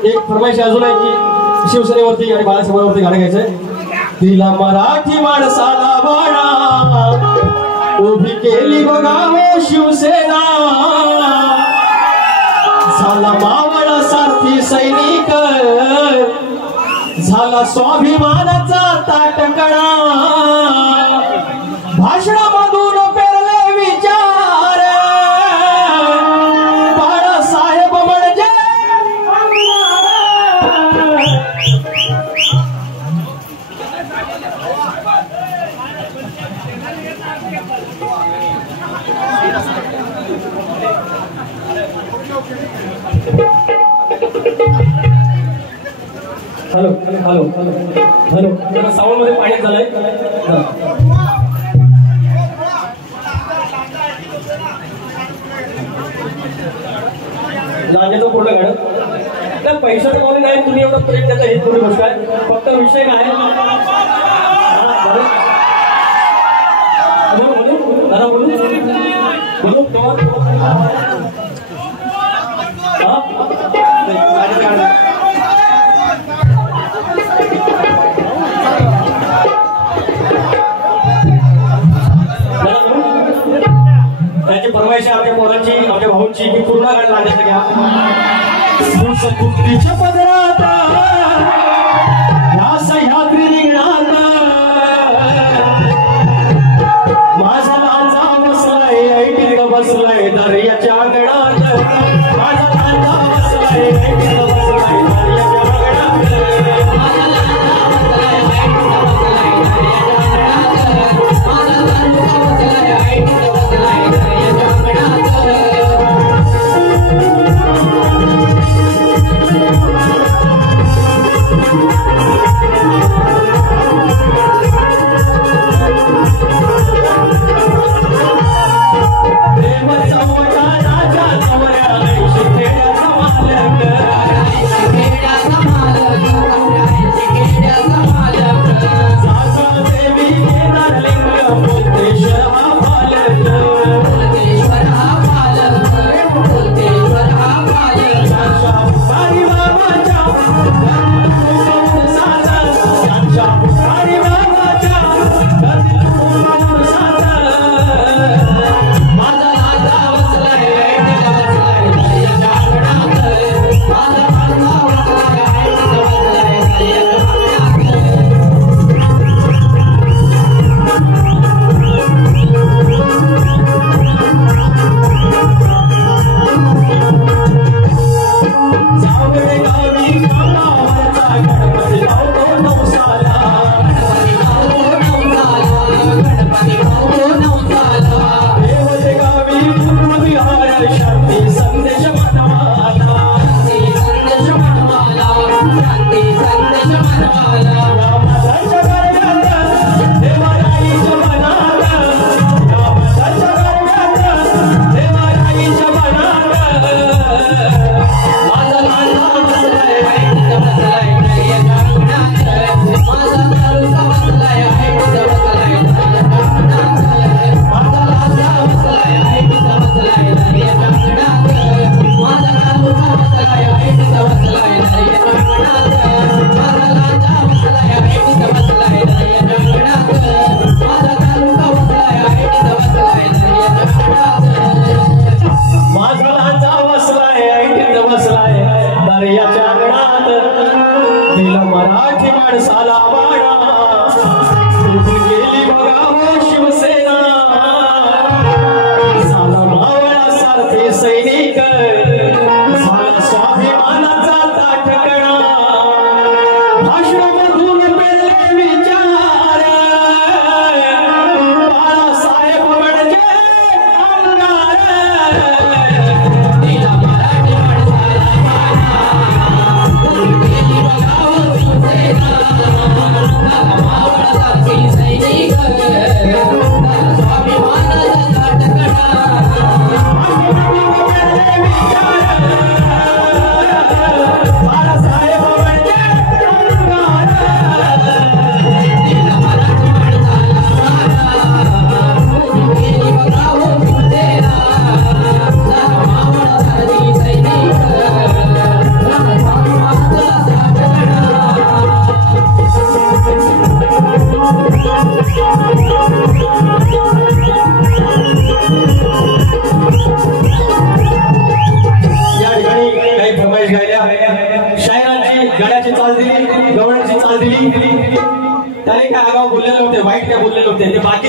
एक फरमाईश अजून आहे की शिवसेनेवरती आणि बाळासाहेबांवरती गाणं घ्यायचंय तिला मराठी माणसाला बाळा उभी केली बघा हो शिवसेना झाला मावळा सारथी सैनिक झाला स्वाभिमानाचा ताटकणा भाषणामधून पेरले विचार बाळासाहेब म्हणजे hello hello hello hello sound मध्ये पाणी झालंय लांजेचं पूर्ण गाणं तर पैशाचं बोलून नाही तुम्ही एवढं प्रेम त्याचा ही थोडी गोष्ट आहे फक्त विषय काय बोलू दादा बोलू त्याची फरमाईश आपल्या पोरांची आपल्या भाऊंची की पूर्ण गाणं लागायचं घ्या संस्कृतीच्या पदरात ह्या सह्याद्री रिंगणात माझा लांजा बसलाय ऐटीत बसलाय दर्याच्या अंगणात माझा लांजा बसलाय ऐटीत बसलाय दर्याच्या अंगणात माझा लांजा बसलाय ऐटीत बसलाय दर्याच्या अंगणात माझा लांजा बसलाय ऐटीत बसलाय दर्याच्या अंगणात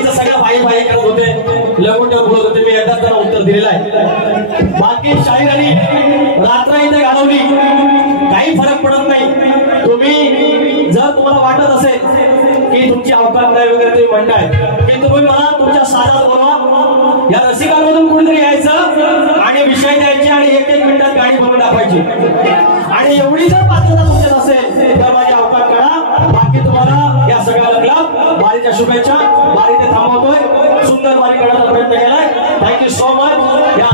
बाकीचं सगळं बाई करत होते, लगोट्यावर बोलत होते, मी एकदाच त्यांना उत्तर दिलेलं आहे. बाकी शाहीरांनी रात्र इथे घालवली, काही फरक पडत नाही. तुम्ही जर तुम्हाला वाटत असेल की तुमची अवकाश नाही वगैरे तुम्ही म्हणताय, की तुम्ही मला तुमच्या साजात बोलवा, या रसिकांमधून कुठेतरी यायचं आणि विषय द्यायचे आणि 1-1 मिनिटात गाडी बनवून दाखवायची. आणि एवढी जर पात्रता तुमच्यात असेल तर माझी अवकाश करा. बाकी तुम्हाला या सगळ्या बारीच्या शुभेच्छा. बारी ते थांबवतोय, सुंदर बारी करण्याचा प्रयत्न केलाय. Thank you so much. या